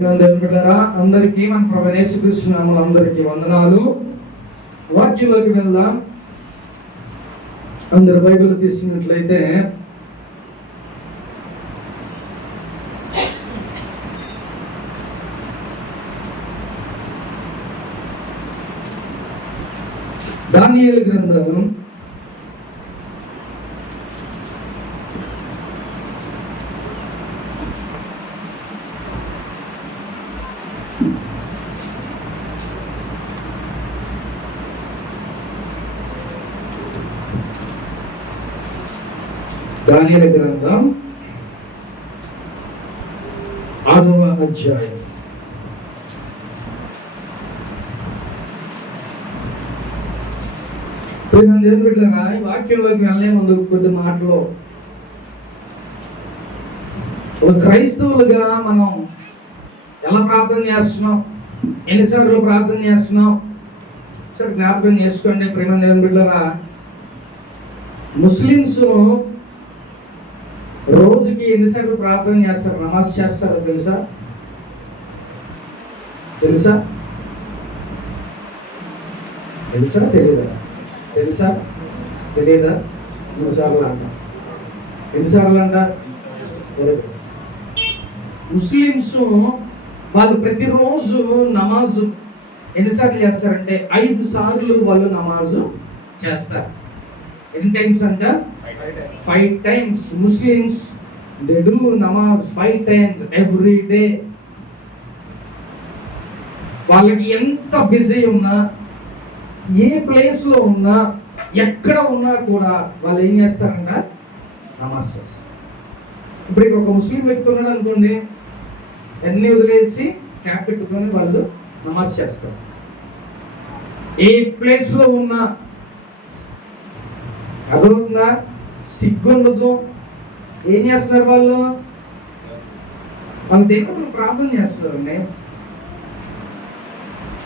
అందరికీ మన ప్రభు యేసుక్రీస్తు నామములో అందరికీ వందనాలు. వాక్యంలోకి వెళ్దాం. అందరు బైబిల్ తీసినట్లయితే దానియేలు గ్రంథం 6వ అధ్యాయం. ఈ వాక్యంలోకి వెళ్ళే ముందు కొద్ది మాటలు, క్రైస్తవులుగా మనం ఎలా ప్రార్థన చేస్తున్నాం, ఎన్నిసార్లు ప్రార్థన చేస్తున్నాం సరే జ్ఞాపకం చేసుకోండి. ప్రేమ దేవుని బిడ్డలారా, ముస్లిమ్స్ రోజుకి ఎన్నిసార్లు ప్రార్థన చేస్తారు, నమాజ్ చేస్తారో తెలుసా? తెలుసా తెలుసా తెలియదా? తెలుసా తెలియదా? 3 సార్లు అంట. ఎన్నిసార్లు అంట? ముస్లిమ్స్ వాళ్ళు ప్రతిరోజు నమాజు ఎన్నిసార్లు చేస్తారంటే 5 సార్లు వాళ్ళు నమాజు చేస్తారు. ఎన్ని టైమ్స్ అంట? 5 times. Muslims, they do namaz 5 times every day. వాళ్ళకి ఎంత బిజీ ఉన్నా, ఏ ప్లేస్లో ఉన్నా, ఎక్కడ ఉన్నా కూడా వాళ్ళు ఏం చేస్తారంట? నమాజ్ చేస్తారు. ఇప్పుడు ఇక్కడ ఒక ముస్లిం వ్యక్తి ఉన్నాడు అనుకోండి, అన్నీ వదిలేసి క్యాప్ పెట్టుకొని వాళ్ళు నమాజ్ చేస్తారు. ఏ ప్లేస్లో ఉన్నా అదవుతుందా? సిగ్గుండదు. ఏం చేస్తున్నారు వాళ్ళు? వాళ్ళ దేవుడు ప్రార్థన చేస్తారండి.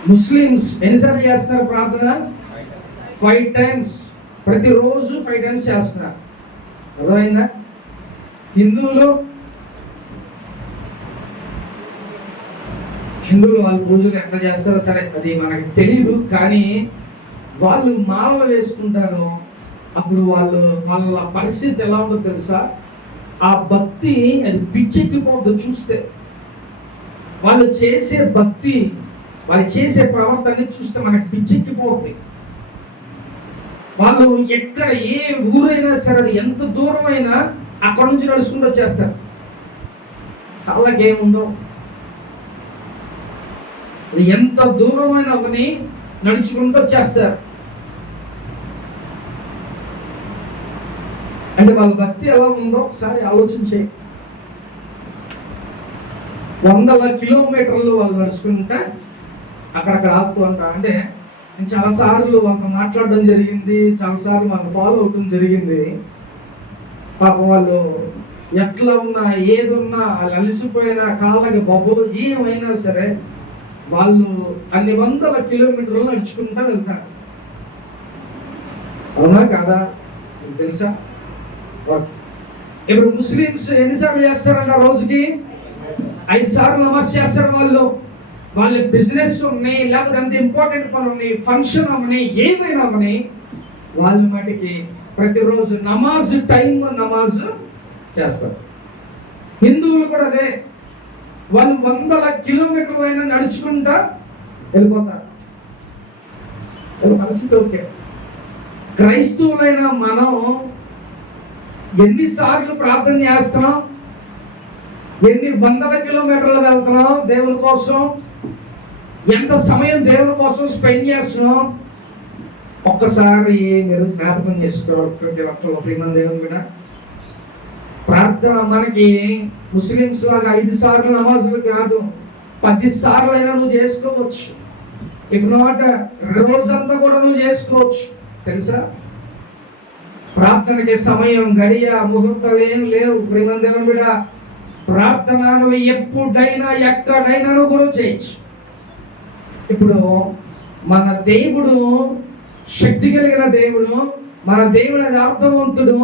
ముస్లిమ్స్ ఎన్నిసార్లు చేస్తున్నారు ప్రార్థన? 5 times. ప్రతిరోజు 5 times చేస్తున్నారు. అర్థమైందా? హిందువులు వాళ్ళ పూజలు ఎట్లా చేస్తారో సరే అది మనకి తెలియదు, కానీ వాళ్ళు మాలలు వేసుకుంటారు. అప్పుడు వాళ్ళ పరిస్థితి ఎలా ఉందో తెలుసా? ఆ భక్తి అది పిచ్చెక్కిపోద్దు చూస్తే. వాళ్ళు చేసే భక్తి, వాళ్ళు చేసే ప్రవర్తన చూస్తే మనకి పిచ్చెక్కిపోద్ది. వాళ్ళు ఎక్కడ ఏ ఊరైనా సరే, అది ఎంత దూరం అయినా అక్కడ నుంచి నడుచుకుంటూ వచ్చేస్తారు. వాళ్ళకి ఏముందో, ఎంత దూరమైన ఒకని నడుచుకుంటూ వచ్చేస్తారు. అంటే వాళ్ళ భక్తి ఎలా ఉందో ఒకసారి ఆలోచించే. 100 కిలోమీటర్లు వాళ్ళు నడుచుకుంటే అక్కడక్కడ ఆపుతూ ఉంటారు. అంటే నేను చాలాసార్లు వాళ్ళతో మాట్లాడడం జరిగింది, చాలాసార్లు వాళ్ళు ఫాలో అవడం జరిగింది. పాపం వాళ్ళు ఎట్లా ఉన్నా, ఏదున్నా, వాళ్ళు అలసిపోయిన కాళ్ళకి బొబ్బలు ఏమైనా సరే వాళ్ళు అన్ని 100 కిలోమీటర్లు నడుచుకుంటూ వెళ్తారు. అవునా కాదా? తెలుసా? ఇప్పుడు ముస్లిమ్స్ ఎన్నిసార్లు చేస్తారంట? రోజుకి 5 సార్లు నమాజ్ చేస్తారు. వాళ్ళ బిజినెస్ ఉన్నాయి, లేకపోతే అంత ఇంపార్టెంట్ పని ఉన్నాయి, ఫంక్షన్ అవని, ఏదైనా అవని, వాళ్ళు మటుకి ప్రతిరోజు నమాజ్ టైం నమాజ్ చేస్తారు. హిందువులు కూడా అదే. వాళ్ళు 100 కిలోమీటర్లు అయినా నడుచుకుంటా వెళ్ళిపోతారు. పరిస్థితి ఓకే. క్రైస్తవులైన మనం ఎన్నిసార్లు ప్రార్థన చేస్తున్నాం, ఎన్ని 100 కిలోమీటర్లు వెళ్తున్నాం దేవుని కోసం, ఎంత సమయం దేవుని కోసం స్పెండ్ చేస్తున్నాం, ఒక్కసారి మీరు జ్ఞాపకం చేసుకోవాలి. ప్రతి ఒక్కరు ప్రేమ దేవుని మీద ప్రార్థన. మనకి ముస్లిమ్స్ లాగా 5 సార్లు నమాజులు కాదు, 10 సార్లు అయినా నువ్వు చేసుకోవచ్చు. ఇఫ్ నాట్ రోజంతా కూడా నువ్వు చేసుకోవచ్చు. తెలుసా? ప్రార్థనకి సమయం, గడియ, ముహూర్తాలు ఏం లేవు. ప్రేమ దేవుని మీద ప్రార్థన నువ్వు ఎప్పుడైనా ఎక్కడైనా నువ్వు కూడా చేయొచ్చు. ఇప్పుడు మన దేవుడు శక్తి కలిగిన దేవుడు, మన దేవుడు అర్థవంతుడు,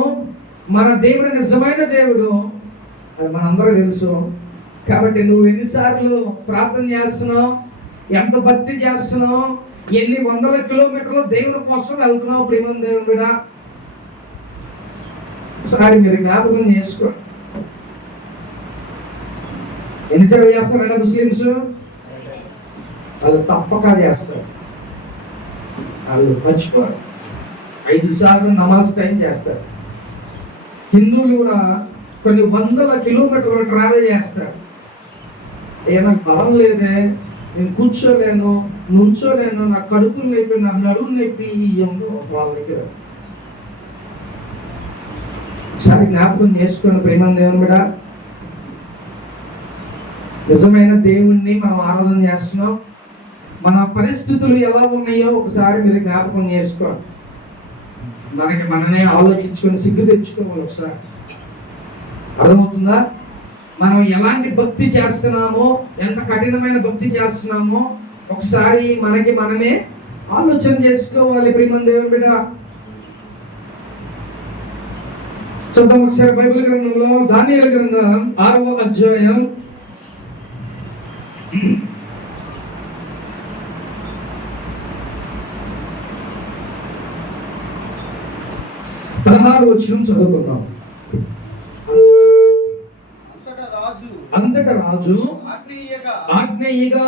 మన దేవుడు నిజమైన దేవుడు. అది మనందరూ తెలుసు. కాబట్టి నువ్వు ఎన్నిసార్లు ప్రార్థన చేస్తున్నావు, ఎంత భక్తి చేస్తున్నావు, ఎన్ని వందల కిలోమీటర్లు దేవుని కోసం వెళ్తున్నావు ప్రేమ దేవుని కూడా ఒకసారి మీరు జ్ఞాపకం చేసుకో. ఎన్నిసార్లు చేస్తారంటే ముస్లిమ్స్ వాళ్ళు తప్పక చేస్తారు, వాళ్ళు మర్చిపోరు. 5 సార్లు నమాజ్ టైం చేస్తారు. హిందువులు కూడా కొన్ని వందల కిలోమీటర్లు ట్రావెల్ చేస్తారు. నాకు బలం లేదే, నేను కూర్చోలేను, నుంచోలేను, నా కడుపులు నొప్పి, నా నడుము నొప్పి వాళ్ళ దగ్గర. ఒకసారి జ్ఞాపకం చేసుకున్న ప్రేమ దేవుని కూడా నిజమైన దేవుణ్ణి మనం ఆరాధన చేస్తున్నాం. మన పరిస్థితులు ఎలా ఉన్నాయో ఒకసారి మీరు జ్ఞాపకం చేసుకోండి. మననే ఆలోచించుకొని సిగ్గు తెచ్చుకోవాలి. ఒకసారి అర్థమవుతుందా? మనం ఎలాంటి భక్తి చేస్తున్నామో, ఎంత కఠినమైన భక్తి చేస్తున్నామో ఒకసారి మనమే ఆలోచన చేసుకోవాలి ప్రేమ దేవుని బిడ్డ. చూద్దాం ఒకసారి బైబిల్ గ్రంథంలో దానియేలు గ్రంథం 6వ అధ్యాయం 16వ వచనం చదువుకుందాం. అంతట రాజు ఆజ్ఞేయగా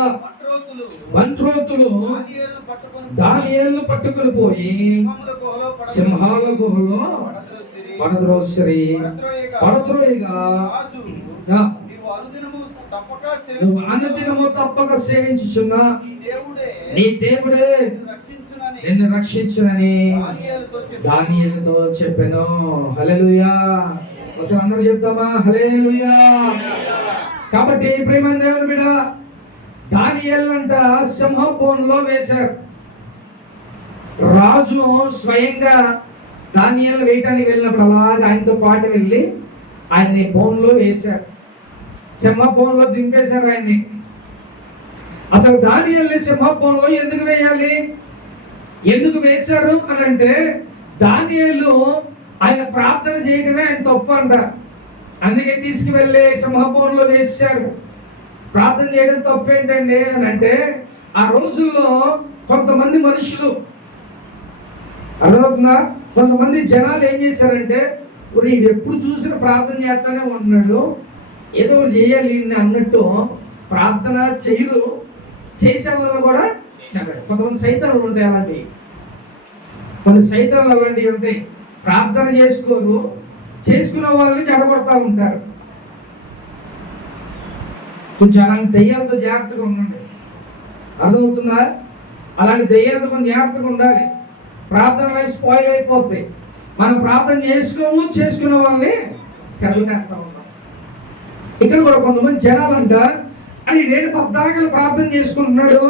మంత్రోక్తులు దానియేలును పట్టుకొని పోయి సింహాల గుహలో పడద్రోయగా నువ్వు అనుదినము తప్పక సేవించుచున్న నీ దేవుడే నిన్ను రక్షించునని దానియేలుతో చెప్పెను. హల్లెలూయా. ఒకసారి అందరూ చెప్తామా? హల్లెలూయా. కాబట్టి ప్రేమ దేవుని బిడ్డ, దానియేలు అంట సింహపోన్లో వేశారు. రాజు స్వయంగా దానియేలు వేయటానికి వెళ్ళినప్పుడు అలాగా ఆయనతో పాటు వెళ్ళి ఆయన్ని బోన్లో వేశారు, సింహపోన్లో దింపేశారు ఆయన్ని. అసలు దానియేలుని సింహపోన్లో ఎందుకు వేయాలి, ఎందుకు వేశారు అని అంటే, దానియేలు ఆయన ప్రార్థన చేయడమే ఆయన తప్పు అంట. అందుకే తీసుకువెళ్ళి సింహపోన్లో వేశారు. ప్రార్థన చేయడం తప్పు ఏంటండి అని అంటే, ఆ రోజుల్లో కొంతమంది మనుషులు, అర్థమవుతుందా, కొంతమంది జనాలు ఏం చేశారంటే, ఇది ఎప్పుడు చూసిన ప్రార్థన చేస్తానే ఉంటున్నాడు, ఏదో చేయాలి అన్నట్టు ప్రార్థన చేయరు, చేసే వాళ్ళు కూడా చెప్పారు. కొంతమంది సైతాలు ఉంటాయి, అలాంటివి కొన్ని సైతాలు అలాంటివి ఉంటాయి. ప్రార్థన చేసుకోరు, చేసుకున్న వాళ్ళని చెడగొడతా ఉంటారు. కొంచెం అలాంటి దెయ్యాలతో జాగ్రత్తగా ఉండండి. అర్థమవుతుందా? అలాంటి దెయ్యాలతో కొంచెం జాగ్రత్తగా ఉండాలి. ప్రార్థన లైఫ్ స్పాయిల్ అయిపోతాయి. మనం ప్రార్థన చేసుకున్న వాళ్ళని చెడగొట్టేస్తా ఉంటాం. ఇక్కడ కూడా కొంతమంది జనాలంట, అని నేను పద్దాకలు ప్రార్థన చేసుకుంటున్నాడు,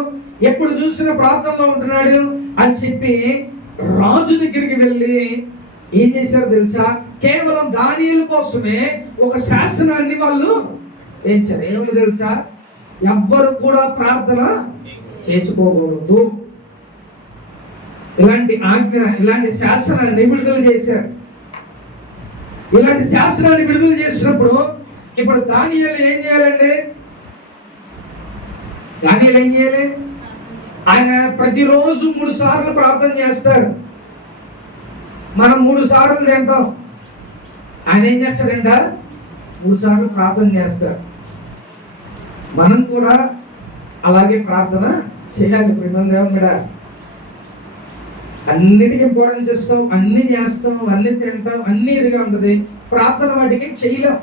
ఎప్పుడు చూసినా ప్రార్థనలో ఉంటున్నాడు అని చెప్పి రాజు దగ్గరికి వెళ్ళి ఏం చేశారు తెలుసా? కేవలం దానియేలు కోసమే ఒక శాసనాన్ని వాళ్ళు వేయించారు. ఏమని తెలుసా? ఎవ్వరు కూడా ప్రార్థన చేసుకోకూడదు. ఇలాంటి ఆజ్ఞ, ఇలాంటి శాసనాన్ని విడుదల చేశారు. ఇలాంటి శాసనాన్ని విడుదల చేసినప్పుడు ఇప్పుడు దానియేలు ఏం చేయాలండి? దానియేలు ఏం చేయాలి? ఆయన ప్రతిరోజు 3 సార్లు ప్రార్థన చేస్తాడు. మనం 3 సార్లు తింటాం, ఆయన ఏం చేస్తాడంట? 3 సార్లు ప్రార్థన చేస్తాడు. మనం కూడా అలాగే ప్రార్థన చేయాలి. ప్రేమదేవం కూడా అన్నిటికీ ఇంపార్టెన్స్ ఇస్తాం, అన్ని చేస్తాం, అన్ని తింటాం, అన్ని ఇదిగా ఉంటుంది. ప్రార్థన వాటికి చేయలేం.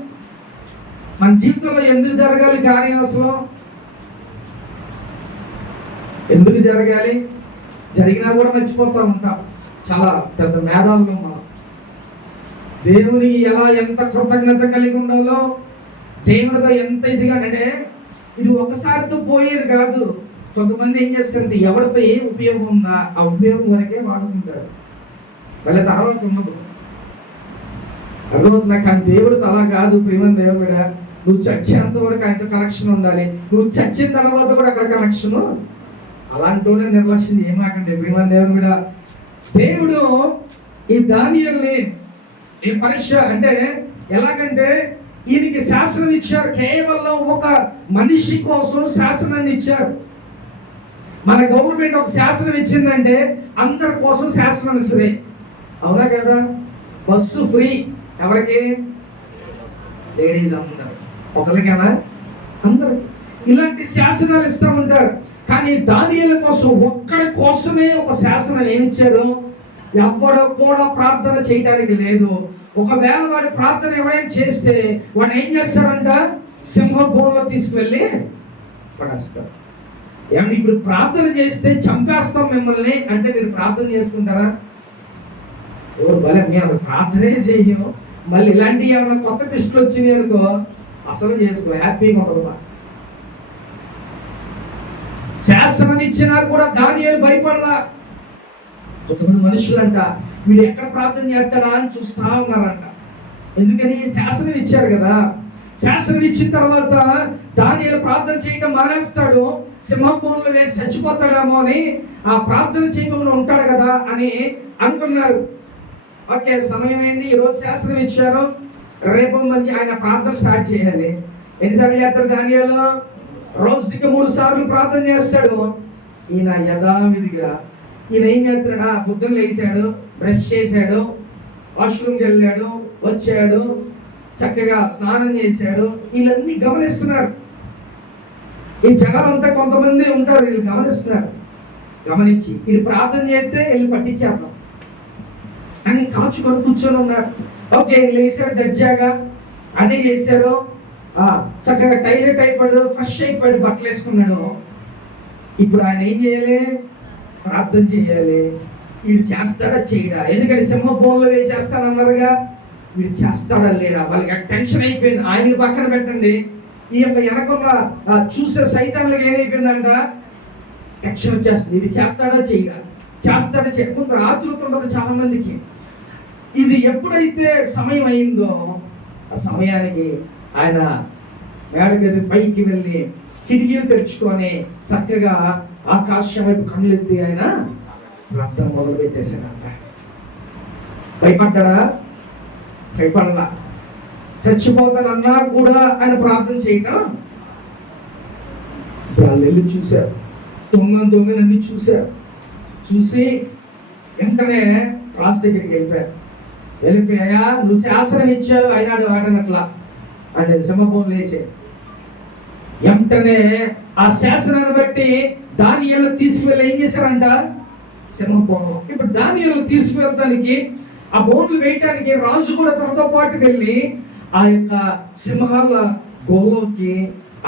మన జీవితంలో ఎందుకు జరగాలి కార్యం? అసలు ఎందుకు జరగాలి? జరిగినా కూడా మర్చిపోతూ ఉంటాం. చాలా పెద్ద మేధావులు మనం. దేవునికి ఎంత కృతజ్ఞత కలిగి ఉండాలో, దేవుడితో ఎంత ఇదిగా అంటే, ఇది ఒకసారితో పోయేది కాదు. కొంతమంది ఏం చేస్తారంటే, ఎవరితో ఏ ఉపయోగం ఉందా ఆ ఉపయోగం వరకే వాడుకుంటారు, మళ్ళీ తర్వాత ఉండదు. అర్థమవుతుందా? కానీ దేవుడితో అలా కాదు. ప్రేమ దేవుడా, నువ్వు చచ్చేంత వరకు ఆయనతో కనెక్షన్ ఉండాలి. నువ్వు చచ్చిన తర్వాత కూడా అక్కడ కనెక్షన్. అలాంటి నిర్లక్ష్యం ఏమాకండి ప్రేమ దేవుడా. దేవుడు ఈ దానియేలుని ఈ పరీక్ష అంటే ఎలాగంటే, ఈయనకి శాసనం ఇచ్చారు, కేవలం ఒక మనిషి కోసం శాసనాన్ని ఇచ్చారు. మన గవర్నమెంట్ ఒక శాసనం ఇచ్చిందంటే అందరి కోసం శాసనం ఇస్తుంది, అవునా కదా? బస్సు ఫ్రీ ఎవరికి? లేడీస్ అందరు, ఒకరికేనా? అందరికి. ఇలాంటి శాసనాలు ఇస్తూ ఉంటారు. కానీ దానియేలు కోసం, ఒక్కడి కోసమే ఒక శాసనం ఏమిచ్చారు? ఎవడో కూడా ప్రార్థన చేయడానికి లేదు. ఒకవేళ వాడి ప్రార్థన ఎవరైనా చేస్తే వాడు ఏం చేస్తారంట? సింహభూమిలో తీసుకువెళ్ళి పడేస్తారు. ఏమన్నా ఇప్పుడు ప్రార్థన చేస్తే చంపేస్తాం మిమ్మల్ని అంటే మీరు ప్రార్థన చేసుకుంటారా? ఎవరు భలే, మేము ప్రార్థనే చెయ్యం, మళ్ళీ ఇలాంటివి ఏమైనా కొత్త టెస్టులు వచ్చినాయి అనుకో అసలు చేసుకో, హ్యాపీగా ఉంటుంది. శాసనం ఇచ్చినా కూడా దానియేలు భయపడలా. కొంతమంది మనుషులంట వీడు ఎక్కడ ప్రార్థన చేస్తాడా అని చూస్తా ఉన్నారంట. ఎందుకని? శాసనం ఇచ్చారు కదా. శాసనం ఇచ్చిన తర్వాత దానియేలు ప్రార్థన చేయడం మానేస్తాడు, సింహభూమిలో వేసి చచ్చిపోతాడేమో అని, ఆ ప్రార్థన చేయకుండా ఉంటాడు కదా అని అనుకున్నారు. ఓకే, సమయం ఏంది, ఈరోజు శాసనం ఇచ్చారు, రేపు మంది ఆయన ప్రార్థన స్టార్ట్ చేయాలి. ఎన్నిసార్లు చేస్తారు దానియేలు? రోజుకి 3 సార్లు ప్రార్థన చేస్తాడు. ఈయన యథావిధిగా ఈయన ఏం చేస్తున్నాడు? పొద్దున్న లేచాడు, బ్రష్ చేశాడు, వాష్రూమ్కి వెళ్ళాడు, వచ్చాడు, చక్కగా స్నానం చేశాడు. వీళ్ళన్నీ గమనిస్తున్నారు. ఈ జనాలంతా కొంతమంది ఉంటారు, వీళ్ళు గమనిస్తున్నారు. గమనించి వీళ్ళు ప్రార్థన చేస్తే వెళ్ళి పట్టించేద్దాం అని కాచుకొని కూర్చొని ఉన్నారు. ఓకే, లేచాడు దర్జాగా, అన్నీ చేశారు, చక్కగా టైలెట్ అయిపోయాడు, ఫ్రెష్ అయిపోయాడు, బట్టలు వేసుకున్నాడు. ఇప్పుడు ఆయన ఏం చేయాలి? ప్రార్థన చేయాలి. వీడు చేస్తాడా చేయడా? ఎందుకంటే సింహభూమిలో వేసేస్తానన్నారుగా, వీడు చేస్తాడా లేడా? వాళ్ళకి టెన్షన్ అయిపోయింది. ఆయనకి పక్కన పెట్టండి, ఈ యొక్క వెనకున్న చూసే సైతాన్లకు ఏమైపోయిందంట? టెన్షన్ వచ్చేస్తుంది. ఇది చేస్తాడా చేయడా, చేస్తాడా చేయకుండా ఆతృత ఉండదు చాలా మందికి. ఇది ఎప్పుడైతే సమయం అయిందో ఆ సమయానికి ఆయన మేడగది పైకి వెళ్ళి కిటికీలు తెరుచుకొని చక్కగా ఆకాశం వైపు కళ్ళెత్తి ఆయన ప్రార్థన మొదలు పెట్టేశాడంట. భయపడ్డా? భయపడలా. చచ్చిపోతానన్నా కూడా ఆయన ప్రార్థన చేయటం. వాళ్ళు వెళ్ళి చూశారు, దొంగని చూశారు. చూసి వెంటనే రాజు దగ్గరికి వెళ్ళిపోయాయా, నువ్వు శాసనం ఇచ్చావు అయినాడు ఆడనట్లా అంటే సింహభూమి లేచే వెంటనే ఆ శాసనాన్ని బట్టి దానియేలు తీసుకువెళ్ళి ఏం చేశారంట? సింహభూమిలో. ఇప్పుడు దానియేలు తీసుకువెళ్ళడానికి, ఆ బోన్లు వేయటానికి రాజు కూడా తనతో పాటు వెళ్ళి ఆ యొక్క సింహాల గోలోకి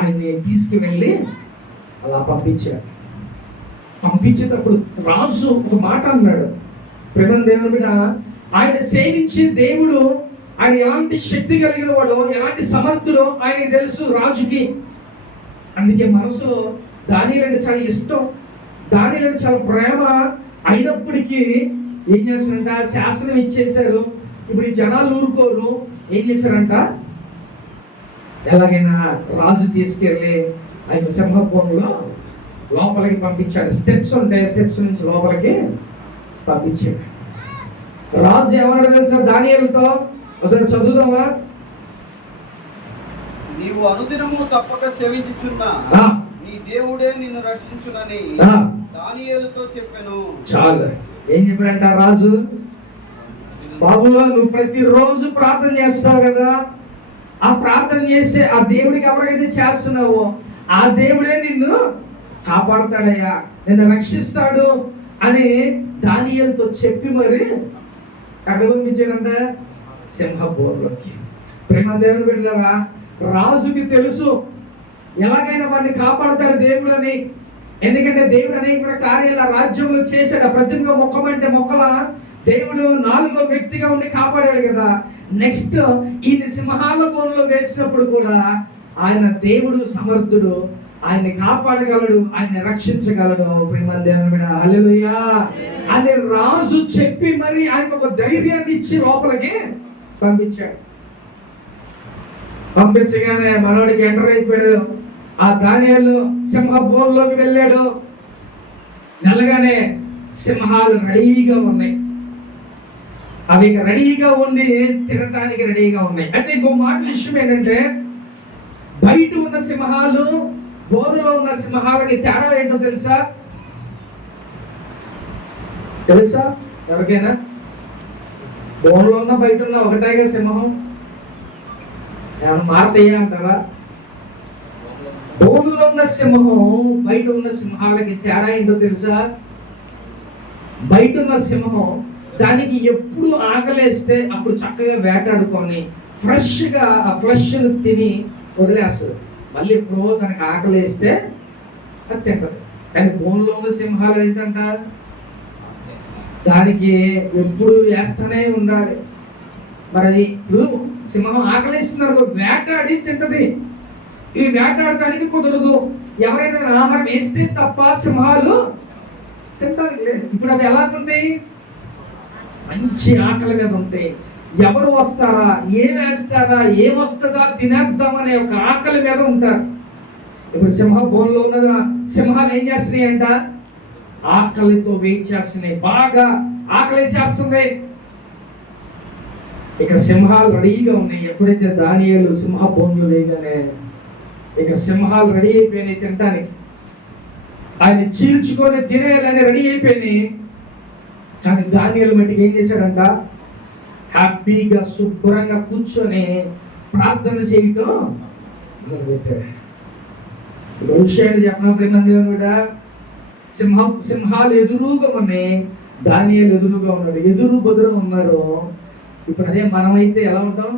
ఆయన్ని తీసుకువెళ్ళి అలా పంపించారు. పంపించేటప్పుడు రాజు ఒక మాట అన్నాడు, ప్రేమ దేవుని మీద ఆయన సేవించే దేవుడు, ఆయన ఎలాంటి శక్తి కలిగిన వాడు, ఎలాంటి సమర్థుడు ఆయనకి తెలుసు రాజుకి. అందుకే మనసులో దానియేలు చాలా ఇష్టం, దానియేలు చాలా ప్రేమ అయినప్పటికీ ఏం చేస్తారంట? శాసనం ఇచ్చేశారు. ఇప్పుడు ఈ జనాలు ఊరుకోరు. ఏం చేశారంట? ఎలాగైనా రాజు తీసుకెళ్ళి ఆయన సింహభూమిలో లోపలికి పంపించాడు. స్టెప్స్ ఉంటాయి, స్టెప్స్ నుంచి లోపలికి పంపించాడు. రాజు ఏమన్నాడు తెలుసా దానియేలుతో? ఒకసారి చదువుదామా? నీవు అనుదినము తప్పక సేవించుచున్న నీ దేవుడే నిన్ను రక్షించునని దానియేలుతో చెప్పాను. చాలు. ఏం చెప్పాడంట రాజు? బాబు, నువ్వు ప్రతిరోజు ప్రార్థన చేస్తావు కదా, ఆ ప్రార్థన చేసే ఆ దేవుడికి ఎవరికైతే చేస్తున్నావో ఆ దేవుడే నిన్ను కాపాడుతాడయ్యా, నిన్ను రక్షిస్తాడు అని దానియేలుతో చెప్పి మరి ఎక్కడ పంపించాడంట? సింహభూమిలోకి. ప్రేమ దేవుని బిడ్డలారా, రాజుకి తెలుసు ఎలాగైనా వాడిని కాపాడుతాడు దేవుడు అని. ఎందుకంటే దేవుడు అనేక కార్యాల రాజ్యంలో చేశాడు. ప్రతిగా మొక్కమంటే మొక్కల దేవుడు 4వ వ్యక్తిగా ఉండి కాపాడాడు కదా. నెక్స్ట్ ఈయన సింహాల బోన్లో వేసినప్పుడు కూడా ఆయన దేవుడు సమర్థుడు, ఆయన్ని కాపాడగలడు, ఆయన్ని రక్షించగలడు. ప్రేమ దేవుని మీద హల్లెలూయా అని రాజు చెప్పి మరి ఆయనకు ఒక ధైర్యాన్ని ఇచ్చి లోపలికి పంపించాడు. పంపించగానే మనోడికి ఎంటర్ అయిపోయాడు. ఆ దానియేలు సింహభూమిలోకి వెళ్ళాడు. వెళ్ళగానే సింహాలు రెడీగా ఉన్నాయి. అవి ఇక రెడీగా ఉండి తినటానికి రెడీగా ఉన్నాయి. అయితే ఇంకో మాట విషయం ఏంటంటే, బయట ఉన్న సింహాలు బోరులో ఉన్న సింహాలకి తేడా ఏంటో తెలుసా? ఎవరికైనా? బోన్లో ఉన్న బయట ఉన్న ఒకటేగా సింహం. ఏమన్నా మారతాయా అంటారా? బోన్లో ఉన్న సింహం బయట ఉన్న సింహాలకి తేడా ఏంటో తెలుసా? బయట ఉన్న సింహం దానికి ఎప్పుడు ఆకలేస్తే అప్పుడు చక్కగా వేటాడుకొని ఫ్రెష్గా ఆ ఫ్లెష్ను తిని వదిలేస్తుంది. మళ్ళీ ఎప్పుడో దానికి ఆకలేస్తే అది తింటది. కానీ బోన్లో ఉన్న సింహాలు ఏంటంట, దానికి ఎప్పుడు వేస్తూనే ఉండాలి. మరి అది ఇప్పుడు సింహం ఆకలిస్తున్నారు, వేటాడి తింటది. ఇవి వేటాడటానికి కుదరదు. ఎవరైనా ఆహారం వేస్తే తప్ప సింహాలు తింటానికి లేదు. ఇప్పుడు అవి ఎలా ఉంటాయి? మంచి ఆకలి మీద ఉంటాయి. ఎవరు వస్తారా, ఏం వేస్తారా, ఏమొస్తుందా తినేద్దామనే ఒక ఆకలి మీద ఉంటారు. ఇప్పుడు సింహ బోన్లో ఉన్న సింహాలు ఏం చేస్తున్నాయి అంట? ఆకలితో వెయిట్ చేస్తున్నాయి, బాగా ఆకలేసేస్తుంది. ఇక సింహాలు రెడీగా ఉన్నాయి. ఎప్పుడైతే దానియేలు సింహ బోన్లు వేయగానే ఇక సింహాలు రెడీ అయిపోయినాయి తినడానికి. ఆయన చీల్చుకొని తినేయాలని రెడీ అయిపోయినాయి. కానీ దానియేలు మట్టికి ఏం చేశాడంట? హ్యాపీగా శుభ్రంగా కూర్చొని ప్రార్థన చేయటం మొదలుపెట్టాడు. ఒక విషయాన్ని చెప్పినప్పుడు కూడా సింహాలు ఎదురుగా ఉన్నాయి, దానియేలు ఎదురుగా ఉన్నాడు. ఎదురు బదురు ఉన్నారు. ఇప్పుడు అదే మనమైతే ఎలా ఉంటాం?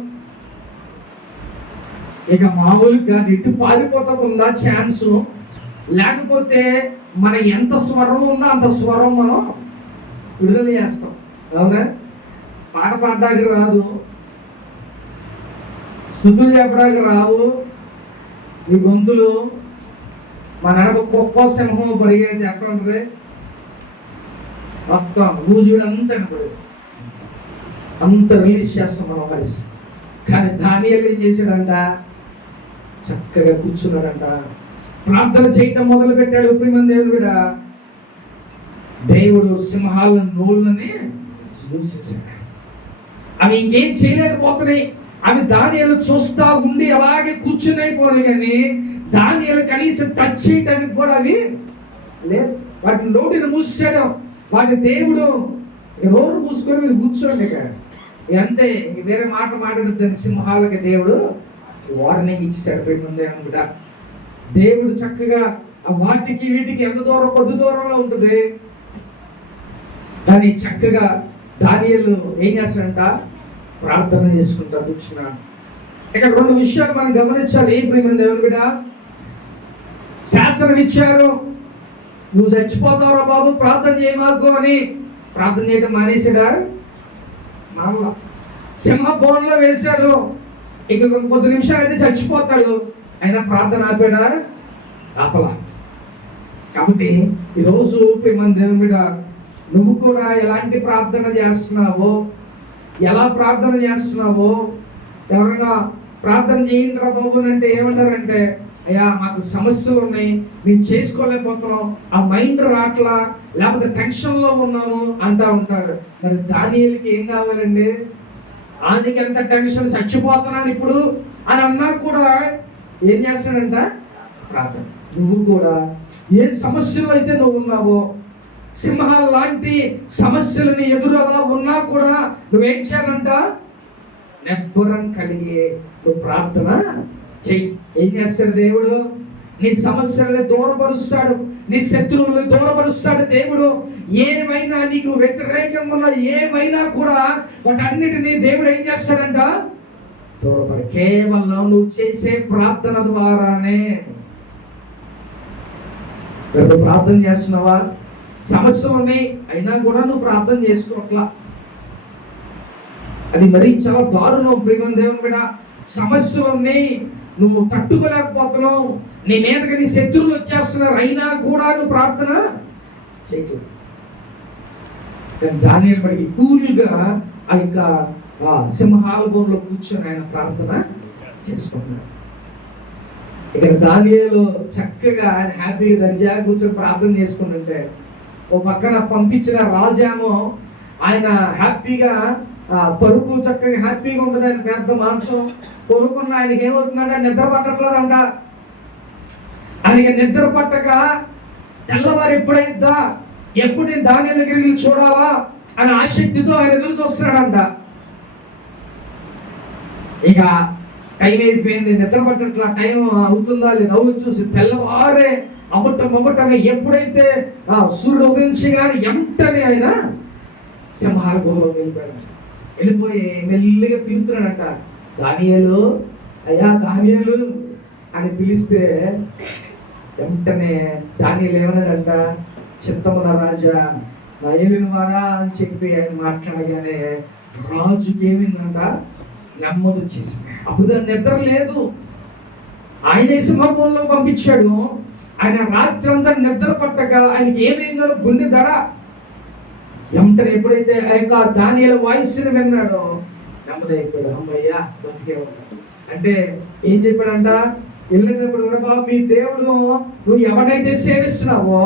ఇక మామూలుగా ఇటు పారిపోతాకుండా ఛాన్సు, లేకపోతే మన ఎంత స్వరం ఉన్నా అంత స్వరం మనం విడుదల చేస్తాం. అవునా? పాట పాడడానికి రాదు, స్థుతులు చెప్పడానికి రావు, ఈ గొంతులు మన వెనక కుక్క సింహం పరిగెత్తి ఎక్కడ ఉంటుంది? మొత్తం రూజుడు అంతా కనపడదు, అంత రిలీజ్ చేస్తాం మన వాయిస్. కానీ దానియేలు ఏం చేశాడంట? చక్కగా కూర్చున్నాడంట, ప్రార్థన చేయటం మొదలు పెట్టాడు. ప్రియమైన దేవుడా, దేవుడు సింహాల నోళ్ళని మూసేశాడు. అవి ఇంకేం చేయలేకపోతున్నాయి. అవి దానియేలు చూస్తా ఉండి అలాగే కూర్చునైపోయి, కానీ దానియేలు కనీసం టచ్ చేయడానికి కూడా అవి లేదు. వాటిని నోటిని మూసేయడం, వాటి దేవుడు నోరు మూసుకొని మీరు కూర్చోండి ఇక అంతే, ఇంక వేరే మాట మాట్లాడుతుంది. సింహాలకి దేవుడు వార్నింగ్ ఇచ్చేసాడు. ప్రియమైన దేవుడు చక్కగా వాటికి వీటికి ఎంత దూరం, కొద్ది దూరంలో ఉంటుంది. కానీ చక్కగా దానియేలు ఏం చేస్తాడంట? ప్రార్థన చేసుకుంటా కూర్చున్నాడు. ఇక్కడ రెండు విషయాలు మనం గమనించాలి. ప్రియమైన దేవుని బిడ్డ, శాస్త్రం ఇచ్చారు, నువ్వు చచ్చిపోతావురా బాబు ప్రార్థన చేయమాకు అని. ప్రార్థన చేయడం మానేసాడా? మామూలు సింహ బోన్లో వేశారు, ఇక కొద్ది నిమిషాలు అయితే చచ్చిపోతాడు, అయినా ప్రార్థన ఆపాడా? ఆపలా. కాబట్టి ఈరోజు ప్రియమైన దేవుని బిడ్డ, నువ్వు కూడా ఎలాంటి ప్రార్థన చేస్తున్నావో, ఎలా ప్రార్థన చేస్తున్నావో, ఎవరైనా ప్రార్థన చేయండి రా బాబు అంటే ఏమంటారంటే, అయ్యా మాకు సమస్యలు ఉన్నాయి, మేము చేసుకోలేకపోతున్నాం, ఆ మైండ్ రాట్లా, లేకపోతే టెన్షన్లో ఉన్నాము అంటూ ఉంటారు. మరి దానియేలుకి ఏం కావాలండి? ఆయనకి ఎంత టెన్షన్, చచ్చిపోతున్నాను ఇప్పుడు అని అన్నా కూడా ఏం చేస్తాడంట? ప్రార్థన. నువ్వు కూడా ఏ సమస్యలు అయితే నువ్వు ఉన్నావో, సింహాల లాంటి సమస్యలని ఎదురుగా ఉన్నా కూడా నువ్వేం చేయాలంట? నెబ్బరం కలిగి నువ్వు ప్రార్థన చెయ్యి. ఏం చేస్తాడు దేవుడు? నీ సమస్యల్ని దూరపరుస్తాడు, నీ శత్రువుల్ని దూరపరుస్తాడు దేవుడు. ఏమైనా నీకు వ్యతిరేకంగా ఉన్న ఏమైనా కూడా వాటన్నిటినీ దేవుడు ఏం చేస్తాడంట? దూరపరి. కేవలం నువ్వు చేసే ప్రార్థన ద్వారానే. నువ్వు ప్రార్థన చేస్తున్నావా? సమస్యలు ఉన్నాయి అయినా కూడా నువ్వు ప్రార్థన చేసుకోవట్లా, అది మరీ చాలా దారుణం. ప్రియమైన దేవుని బిడ్డ, సమస్యలు ఉన్నాయి, నువ్వు తట్టుకోలేకపోతున్నావు, నీ మీదకి నీ శత్రువులు వచ్చేస్తున్నారు, అయినా కూడా నువ్వు ప్రార్థన చేయట్లేదు. దానియేలు మడికి కూల్గా ఆ యొక్క సింహాల బోన్లో కూర్చొని ఆయన ప్రార్థన చేసుకుంటున్నాడు. ఇక్కడ దానియేలు చక్కగా ఆయన హ్యాపీగా దర్జా కూర్చొని ప్రార్థన చేసుకుంటుంటే, ఓ పక్కన పంపించిన రాజేమో ఆయన హ్యాపీగా పరుపు చక్కగా హ్యాపీగా ఉంటుంది, ఆయన పెద్ద మాంసం కొనుక్కున్న ఆయనకి ఏమవుతుందంటే నిద్ర పట్టట్లేదంట. ఆయనకి నిద్ర పట్టక తెల్లవారు ఎప్పుడైద్దా, ఎప్పుడు నేను దానియేలు దగ్గరికి చూడాలా అని ఆసక్తితో ఆయన ఎదురు చూస్తున్నాడంట. ఇక టైం అయిపోయింది, నిద్ర పట్టట్లా, టైం అవుతుందా లేదా అవును చూసి తెల్లవారే అవ్వటంగా ఎప్పుడైతే సూర్యుడు ఉదయించగానే వెంటనే ఆయన సింహాల గుహలో వెళ్ళిపోయి మెల్లిగా పిలుస్తున్నాడంట, దానియేలు, అయ్యా దానియేలు అని పిలిస్తే వెంటనే దానియేలు ఏమన్నాడంట, చిత్తమున రాజా నా ఏలిన వారా అని చెప్పి ఆయన మాట్లాడగానే రాజుకి ఏమైందంట, నెమ్మది వచ్చేసింది. అప్పుడు దాని నిద్ర లేదు, ఆయన సింహభూమిలో పంపించాడు. ఆయన రాత్రి అంతా నిద్ర పట్టక ఆయనకి ఏమైందో గుండె ధర. వెంటనే ఎప్పుడైతే ఆ యొక్క దానియేలు వాయిస్ని విన్నాడో నెమ్మది అయిపోయాడు, అమ్మయ్యా బతికే ఉంటాడు. అంటే ఏం చెప్పాడంట, వెళ్ళినప్పుడు బాబు మీ దేవుడు నువ్వు ఎవడైతే సేవిస్తున్నావో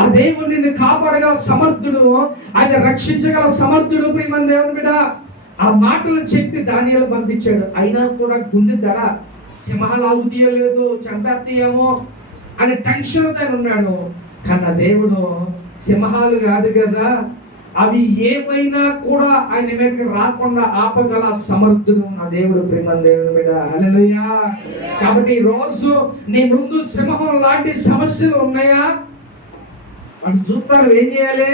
ఆ దేవుడు నిన్ను కాపాడగల సమర్థుడు, ఆయన రక్షించగల సమర్థుడు. ప్రియమైన దేవుని బిడ్డ ఆ మాటలు చెప్పి దానియేలు పంపించాడు. అయినా కూడా గుండె ధర, సింహాలు ఆగు తీయలేదు, చంపేస్తాయేమో అని టెన్షన్తో ఉన్నాడు. కానీ దేవుడు సింహాలు కాదు కదా, అవి ఏమైనా కూడా ఆయన మీదకి రాకుండా ఆపగల సమర్థుడు నా దేవుడు. ప్రియమైన దేవుని బిడ్డ హల్లెలూయా. కాబట్టి ఈ రోజు నీ ముందు సింహం లాంటి సమస్యలు ఉన్నాయా అని చూస్తాను, ఏం చేయాలి?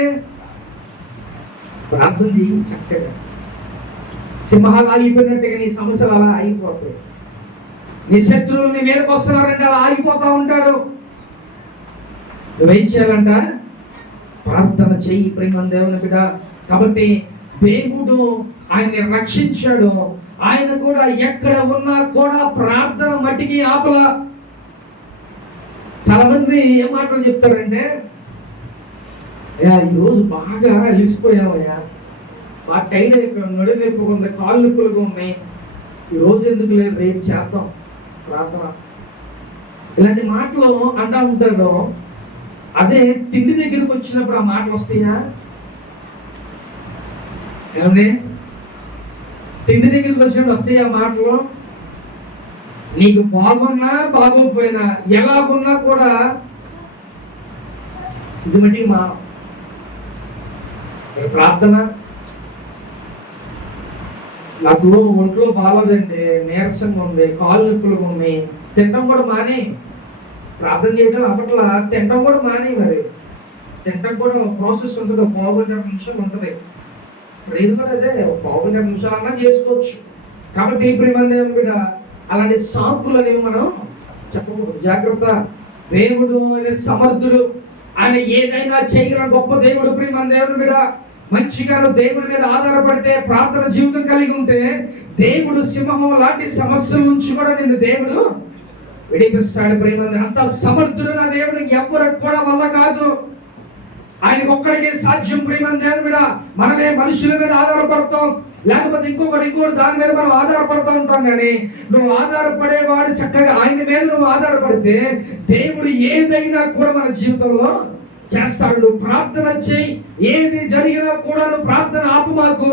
ప్రార్థన చేయి. చక్కగా సింహాలు ఆగిపోయినట్టుగా నీ సమస్యలు అలా ఆగిపోతాయి. నీ శత్రువులు నీ మీదకి వస్తున్నారంటే అలా ఆగిపోతా ఉంటారు. నువ్వేం చేయాలంట? ప్రార్థన చెయ్యి ప్రియమైన దేవుని బిడ్డ. కాబట్టి దేవుడు ఆయన్ని రక్షించాడు. ఆయన కూడా ఎక్కడ ఉన్నా కూడా ప్రార్థన మట్టికి ఆపల. చాలా మంది ఏం మాటలు చెప్తారంటే, ఈరోజు బాగా అలిసిపోయామయ్యా, బాగా టైట్ అయిపోయాం, నడుము నొప్పిగా ఉంది, కాళ్ళు నొప్పులుగా ఉన్నాయి, ఈరోజు ఎందుకు లేదు, రేపు చేద్దాం ప్రార్థన. ఇలాంటి మాటలు అంటా ఉంటారు. అదే తిండి దగ్గరికి వచ్చినప్పుడు ఆ మాటలు వస్తాయా? ఏమండి, తిండి దగ్గరికి వచ్చినప్పుడు వస్తాయి ఆ మాటలు? నీకు బాగున్నా బాగోకపోయినా ఎలాగున్నా కూడా ఇది బట్టి మా ప్రార్థన. నాకు ఒంట్లో బాగోదండి, నీరసంగా ఉంది, కాళ్ళు నొప్పులుగా ఉన్నాయి, తినడం కూడా మాని. ప్రార్థన చేయడం అప్పట్లో తినడం కూడా మాని. మరి తినడం కూడా ప్రాసెస్ ఉంటుంది, ఒక 1.5 నిమిషాలు ఉంటుంది. ప్రేరు కూడా అదే, ఒక 1.5 నిమిషాలన్నా చేసుకోవచ్చు. కాబట్టి ప్రియమైన దేవుని బిడ్డ అలాంటి సాకులు అనేవి మనం చెప్పకూడదు. జాగ్రత్త. దేవుడు అనే సమర్థుడు, ఆయన ఏదైనా చేయగల గొప్ప దేవుడు. ప్రియమైన దేవుని బిడ్డ మంచిగా దేవుడి మీద ఆధారపడితే, ప్రార్థన జీవితం కలిగి ఉంటే దేవుడు సింహం లాంటి సమస్యల నుంచి కూడా నిన్ను దేవుడు విడిపిస్తాడు. ప్రియమైన అంత సమర్థుడు నా దేవుడు, ఎవరికి కూడా వల్ల కాదు, ఆయనకు ఒక్కడికే సాధ్యం. ప్రియమైన దేవుని బిడ్డ మనమే మనుషుల మీద ఆధారపడతాం, లేకపోతే ఇంకోటి దాని మీద మనం ఆధారపడుతూ ఉంటాం. కానీ నువ్వు ఆధారపడేవాడు చక్కగా ఆయన మీద నువ్వు ఆధారపడితే దేవుడు ఏదైనా కూడా మన జీవితంలో చేస్తాడు. నువ్వు ప్రార్థన చేయి, ఏది జరిగినా కూడా నువ్వు ప్రార్థన ఆపుమాకు.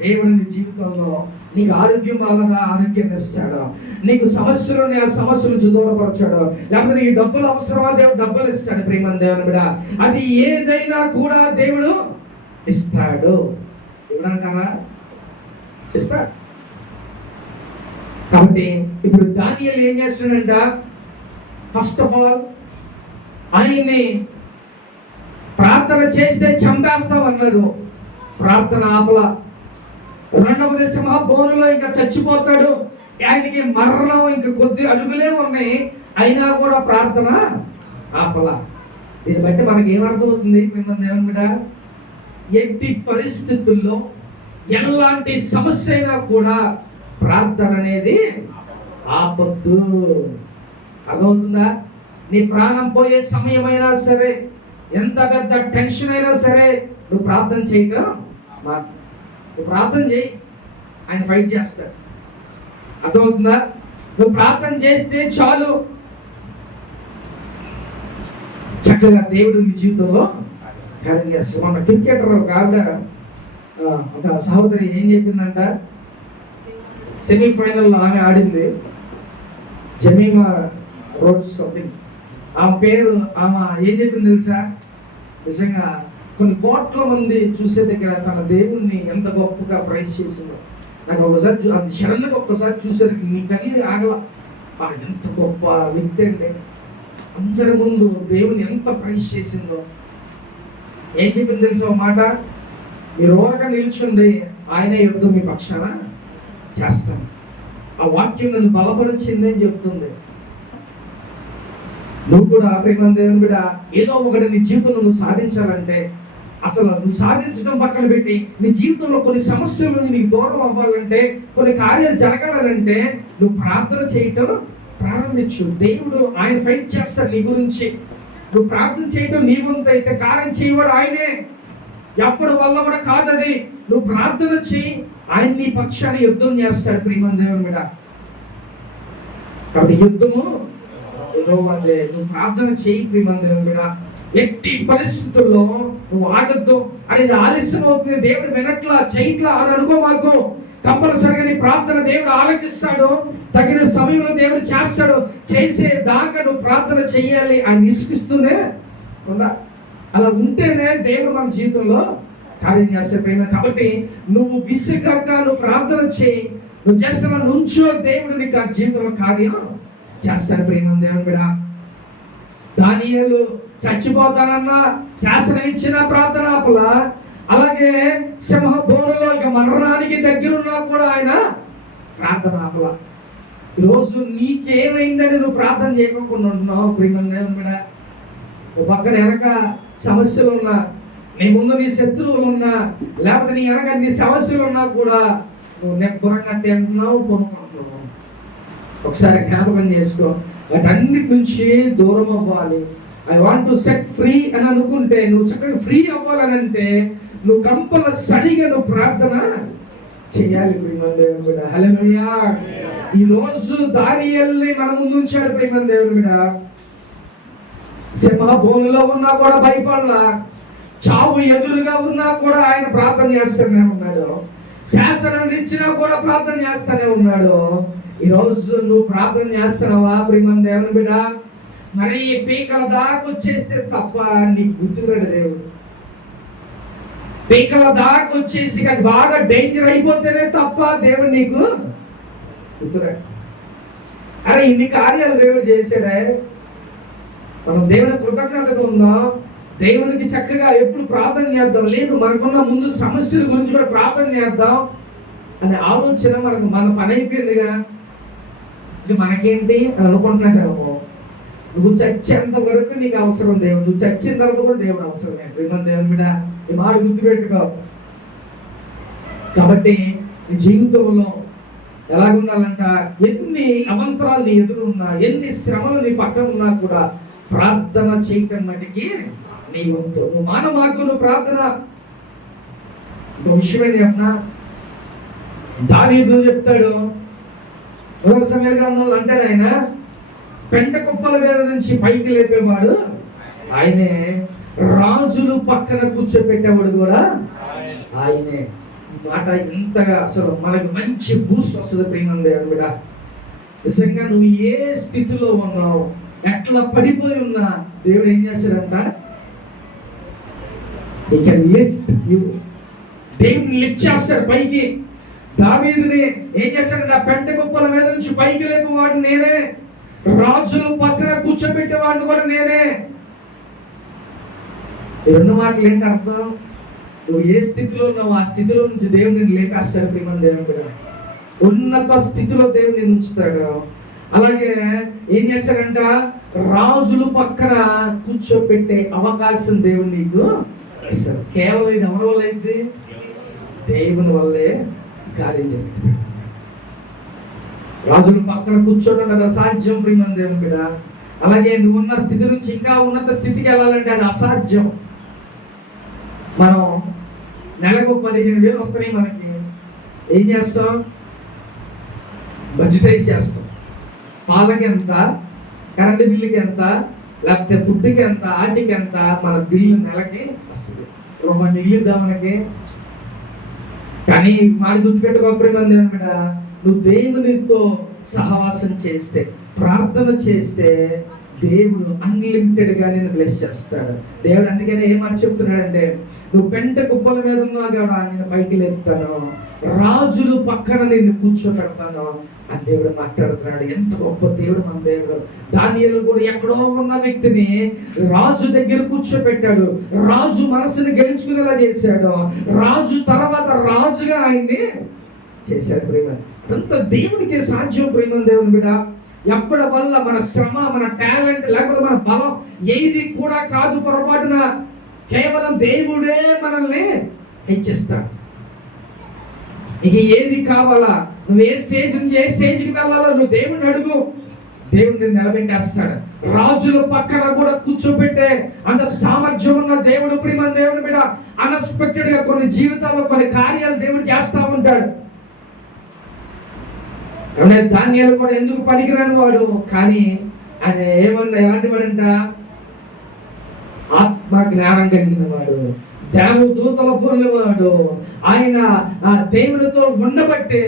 దేవుడు నీ జీవితంలో నీకు ఆరోగ్యం వల్ల ఆరోగ్యం ఇస్తాడు, నీకు సమస్యలు ఆ సమస్యల నుంచి దూరపరచాడు, లేకపోతే నీకు డబ్బులు అవసరమా దేవుడు డబ్బులు ఇస్తాడు. ప్రియమైన దేవుని బిడ్డ అది ఏదైనా కూడా దేవుడు ఇస్తాడు. ఎవరంటారా? ఇస్తాడు. కాబట్టి ఇప్పుడు దానియేలు ఏం చేస్తున్నాడంట? ఫస్ట్ ఆఫ్ ఆల్ ఆయన్ని ప్రార్థన చేస్తే చంపేస్తామన్నారు, ప్రార్థన ఆపల. రెండవది సింహభూమిలో ఇంకా చచ్చిపోతాడు, ఆయనకి మరణం ఇంకా కొద్ది అడుగులే ఉన్నాయి, అయినా కూడా ప్రార్థన ఆపల. దీన్ని బట్టి మనకి ఏమర్థమవుతుంది? మిమ్మల్ని దేవుని బిడ్డ ఎట్టి పరిస్థితుల్లో ఎలాంటి సమస్య అయినా కూడా ప్రార్థన అనేది ఆపద్దు. అర్థమవుతుందా? నీ ప్రాణం పోయే సమయమైనా సరే, ఎంత పెద్ద టెన్షన్ అయినా సరే నువ్వు ప్రార్థన చేయక, నువ్వు ప్రార్థన చేయి, ఆయన ఫైట్ చేస్తాడు. అర్థమవుతుందా? నువ్వు ప్రార్థన చేస్తే చాలు, చక్కగా దేవుడు నీ జీవితంలో కార్యం చేస్తాడు. మన క్రికెటర్ ఒక ఆవిడ ఒక సహోదరి ఏం చెప్పిందంట, సెమీఫైనల్లో ఆమె ఆడింది, జమీమా రోడ్స్ సంథింగ్ ఆమె పేరు. ఆమె ఏం చెప్పింది తెలుసా, నిజంగా కొన్ని కోట్ల మంది చూసే దగ్గర తన దేవుణ్ణి ఎంత గొప్పగా ప్రైజ్ చేసిందో. నాకు ఒకసారి అది సడన్గా ఒక్కసారి చూసేసరికి నీ కళ్ళు ఆగల, ఎంత గొప్ప వ్యక్తి అండి, అందరి ముందు దేవుని ఎంత ప్రైజ్ చేసిందో. ఏం చెప్పింది తెలుసు ఒక మాట, మీరు ఓరగా నిల్చుండి ఆయనే యుద్ధం మీ పక్షాన చేస్తాను. ఆ వాక్యం నన్ను బలపరిచింది అని చెప్తుంది. నువ్వు కూడా ప్రేమ దేవుని బిడ్డ, ఏదో ఒకటి నీ జీవితంలో నువ్వు సాధించాలంటే, అసలు నువ్వు సాధించడం పక్కన పెట్టి నీ జీవితంలో కొన్ని సమస్యల నుంచి నీకు దూరం అవ్వాలంటే, కొన్ని కార్యాలు జరగాలంటే నువ్వు ప్రార్థన చేయటం ప్రారంభించు. దేవుడు ఆయన ఫైట్ చేస్తాడు నీ గురించి. నువ్వు ప్రార్థన చేయటం నీ వంతు అయితే కార్యం చేయవాడు ఆయనే, ఎప్పటి వల్ల కూడా కాదది. నువ్వు ప్రార్థన చేయి, ఆయన నీ పక్షాన్ని యుద్ధం చేస్తాడు ప్రేమ దేవుని మీద. కాబట్టి యుద్ధము నువ్వు ప్రార్థన చేయి ప్రేమ దేవుని మీద. ఎట్టి పరిస్థితుల్లో నువ్వు ఆగద్దు. అనేది ఆలస్యం అవుతుంది, దేవుడు వినట్లా చేయట్లా అని అనుకో మాకు. కంపల్సరిగా నీ ప్రార్థన దేవుడు ఆలకిస్తాడు, తగిన సమయంలో దేవుడు చేస్తాడు. చేసే దాకా నువ్వు ప్రార్థన చెయ్యాలి, ఆయన ఇసుకిస్తూనే ఉందా. అలా ఉంటేనే దేవుడు మన జీవితంలో కార్యం చేస్తే ప్రేమ. కాబట్టి నువ్వు విసుగాక నువ్వు ప్రార్థన చేయి, నువ్వు జస్ట్ అలా నుంచో, దేవుడు నీకు ఆ జీవితంలో కార్యం చేస్తాడు ప్రేమ దేవుని మీద. దానియేలు చచ్చిపోతానన్నా శాసనం ఇచ్చిన ప్రార్థన ఆపలా, అలాగే సింహ బోనులో ఇక మరణానికి దగ్గరున్నా కూడా ఆయన ప్రార్థన ఆపలా. ఈరోజు నీకేమైందని నువ్వు ప్రార్థన చేయకుండా ఉంటున్నావు ప్రేమ దేవుని మీద. ఓ పక్కన వెనక సమస్యలు ఉన్నా, నీ ముందు నీ శత్రువులు ఉన్నా, లేకపోతే నీ వెనక నీ సమస్యలు ఉన్నా కూడా నువ్వు నెబ్బరంగా తింటున్నావు, పొనుకుంటున్నావు. ఒకసారి జ్ఞాపకం చేసుకో, వాటన్నిటి నుంచి దూరం అవ్వాలి. I want to set free అని అనుకుంటే, నువ్వు చక్కగా ఫ్రీ అవ్వాలని అంటే నువ్వు కంపల్సరిగా నువ్వు ప్రార్థన చేయాలి ప్రేమ దేవుని మీద. హల్లెలూయా. ఈ రోజు దానియేలుని మన ముందు ఉంచాడు ప్రేమ దేవుని మీద. సింహ బోనులో ఉన్నా కూడా భయపడలా, చావు ఎదురుగా ఉన్నా కూడా ఆయన ప్రార్థన చేస్తూనే ఉన్నాడు, శాసనం ఇచ్చినా కూడా ప్రార్థన చేస్తూనే ఉన్నాడు. ఈరోజు నువ్వు ప్రార్థన చేస్తున్నావా ప్రేమ దేవుని బిడ్డ? మరి పీకల దాకా వచ్చేస్తే తప్ప నీకు గుర్తురాడు దేవుడు. పీకల దాకా వచ్చేసి అది బాగా డేంజర్ అయిపోతేనే తప్ప దేవుడు నీకు గుర్తురాడు. అరే ఇన్ని కార్యాలు దేవుడు చేశాడే, మనం దేవుని కృతజ్ఞతగా ఉందాం, దేవునికి చక్కగా ఎప్పుడు ప్రార్థన చేద్దాం. లేదు మనకున్న ముందు సమస్యల గురించి కూడా ప్రార్థన చేద్దాం అనే ఆలోచన మనకు మన పని అయిపోయిందిగా. ఇది మనకేంటి అని అనుకుంటున్నామేమో. నువ్వు చచ్చేంత వరకు నీకు అవసరం దేవుడు, నువ్వు చచ్చిన తర్వాత కూడా దేవుడు అవసరమే ప్రేమ దేవుని మీద. ఈ మాట గుర్తుపెట్టుకో. కాబట్టి నీ జీవితంలో ఎలాగుండాలంట, ఎన్ని అవంతరాలు నీ ఎదురున్నా, ఎన్ని శ్రమలు నీ పక్కన ఉన్నా కూడా ప్రార్థన చేయటం మటుకి నీ వంతు. నువ్వు మానవాకు నువ్వు ప్రార్థన. ఇంకో విషయం ఏంటి చెప్పనా, దావీదు చెప్తాడు, మొదటి సమయాల గ్రంథంలో అంటాడు, ఆయన పెంట కుప్పల మీద నుంచి పైకి లేపేవాడు ఆయనే, రాజులు పక్కన కూర్చోపెట్టేవాడు కూడా ఆయనే. మాట ఇంతగా అసలు మనకు మంచి బూస్ట్ వస్తుంది ప్రేమ దేవుని బిడ్డ. నిజంగా నువ్వు ఏ స్థితిలో ఉన్నావు, ఎట్లా పడిపోయి ఉన్నా దేవుడు ఏం చేస్తాడంట, he can lift you. దేవుని లిఫ్ట్ చేస్తాడు పైకి. దావీదుని ఏం చేశాడంటే, ఆ పెంట కుప్పల మీద నుంచి పైకి లేపేవాడు నేనే, రాజులు పక్కన కూర్చోబెట్టేవాడిని కూడా నేనే. ఈ రెండు మాటలు ఏంటి అర్థం? నువ్వు ఏ స్థితిలో ఉన్నావు ఆ స్థితిలో నుంచి దేవుడిని లేపేస్తాడు ప్రేమ దేవుని బిడ్డ. ఉన్నత స్థితిలో దేవుడిని ఉంచుతాడు. అలాగే ఏం చేశాడంట, రాజులు పక్కన కూర్చోబెట్టే అవకాశం దేవుడు నీకు ఇస్తాడు. కేవలం ఇది ఎవరి వల్ల అయింది? దేవుని వల్లే కార్యం జరిగింది. రాజుల పక్కన కూర్చోవడం అది అసాధ్యం ప్రేమ దేవుని బిడ్డ. అలాగే నువ్వు ఉన్న స్థితి నుంచి ఇంకా ఉన్నత స్థితికి వెళ్ళాలంటే అది అసాధ్యం. మనం నెలకు 15,000 వస్తున్నాయి, మనకి ఏం చేస్తాం, బడ్జెటైజ్ చేస్తాం. పాలకి ఎంత, కరెంటు బిల్లుకి ఎంత, లేకపోతే ఫుడ్కి ఎంత, ఆటికి ఎంత, మన బిల్లు నెలకి వస్తుంది. రూపాయి మిగిలిద్దాం మనకి. కానీ మాట గుర్తుపెట్టుకో ప్రియమైన దేవుని బిడ్డ, నువ్వు దేవునితో సహవాసం చేస్తే, ప్రార్థన చేస్తే దేవుడు అన్లిమిటెడ్ గా నేను బ్లెస్ చేస్తాడు. దేవుడు అందుకనే ఏమని చెప్తున్నాడంటే, నువ్వు పెంట కుప్పల మీద ఉన్నా కూడా నేను పైకి లేపుతాను, రాజులు పక్కన నిన్ను కూర్చోబెడతాను అని దేవుడు మాట్లాడుతున్నాడు. ఎంత గొప్ప దేవుడు మన దేవుడు. దానియేలు కూడా ఎక్కడో ఉన్న వ్యక్తిని రాజు దగ్గర కూర్చోబెట్టాడు, రాజు మనసుని గెలుచుకునేలా చేశాడు, రాజు తర్వాత రాజుగా ఆయన్ని చేశాడు. ప్రేమ అంత దేవునికి సాధ్యం. ప్రేమ దేవుని బిడ్డ, ఎప్పటి వల్ల మన శ్రమ, మన టాలెంట్, లేకపోతే మన బలం ఏది కూడా కాదు పొరపాటున. కేవలం దేవుడే మనల్ని హెచ్చిస్తాడు. ఇక ఏది కావాలా, నువ్వు ఏ స్టేజ్ నుంచి ఏ స్టేజ్కి వెళ్ళాలో నువ్వు దేవుడిని అడుగు, దేవుడిని నిలబెట్టేస్తాడు. రాజుల పక్కన కూడా కూర్చోబెట్టే అంత సామర్థ్యం ఉన్న దేవుడు. ప్రియమైన దేవుని బిడ్డ, అన్ఎక్స్పెక్టెడ్ గా కొన్ని జీవితాల్లో కొన్ని కార్యాలు దేవుడు చేస్తా ఉంటాడు. దానియేలు కూడా ఎందుకు పనికిరాని వాడు, కానీ ఆయన ఏమన్నా ఎలాంటి వాడంట, ఆత్మ జ్ఞానం కలిగిన వాడు, దేవదూతల పోలినవాడు. ఆయన ఆ దేవునితో ఉండబట్టే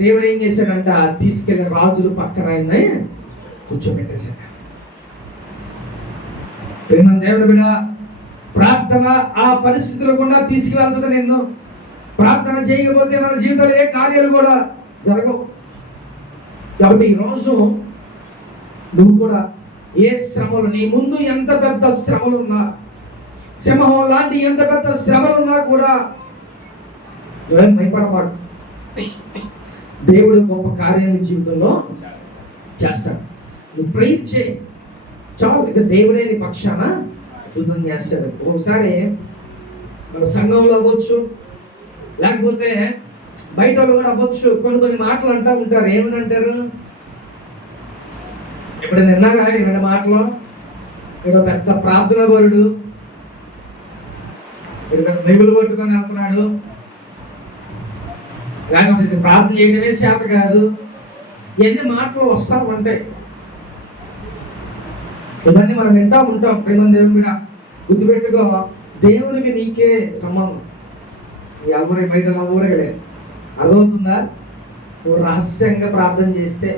దేవుడు ఏం చేశాడంట, తీసుకెళ్లి రాజుల పక్కన ఆయన కూర్చోబెట్టేశాడు. ప్రేమ దేవుని బిడ్డ, ప్రార్థన ఆ పరిస్థితులు కూడా తీసుకువెళ్తుంది. నిన్ను ప్రార్థన చేయకపోతే మన జీవితంలో ఏ కార్యాలు కూడా జరగవు. కాబట్టి ఈరోజు నువ్వు కూడా ఏ శ్రమలు, నీ ముందు ఎంత పెద్ద శ్రమలు ఉన్నా, సింహం లాంటి ఎంత పెద్ద శ్రమలు ఉన్నా కూడా నువ్వేం భయపడబాడు. దేవుడు గొప్ప కార్యాలు జీవితంలో చేస్తాడు. నువ్వు ప్రేర్ చేయి చాలు, ఇక దేవుడే నీ పక్షాన అద్భుతం చేస్తాడు. ఒకసారి మన సంఘంలో అవ్వచ్చు, లేకపోతే బయట వాళ్ళు కూడా అవ్వచ్చు, కొన్ని మాటలు అంటూ ఉంటారు. ఏమని అంటారు, ఇప్పుడు నిన్నగా ఈ రెండు మాటలు, ఇక్కడ పెద్ద ప్రార్థన పరుడు, ఇక్కడ బైబిల్ పట్టుకొని వెళ్తున్నాడు, లేకపోతే ప్రార్థన చేయడమే చేత కాదు, ఎన్ని మాటలు వస్తా ఉంటాయి. ఇవన్నీ మనం వింటా ఉంటాం. ప్రేమ దేవుని మీద గుర్తుపెట్టుకో, దేవునికి నీకే సంబంధం. ఎవరి బయట ఊరగలే, అర్థమవుతుందా? నువ్వు రహస్యంగా ప్రార్థన చేస్తే,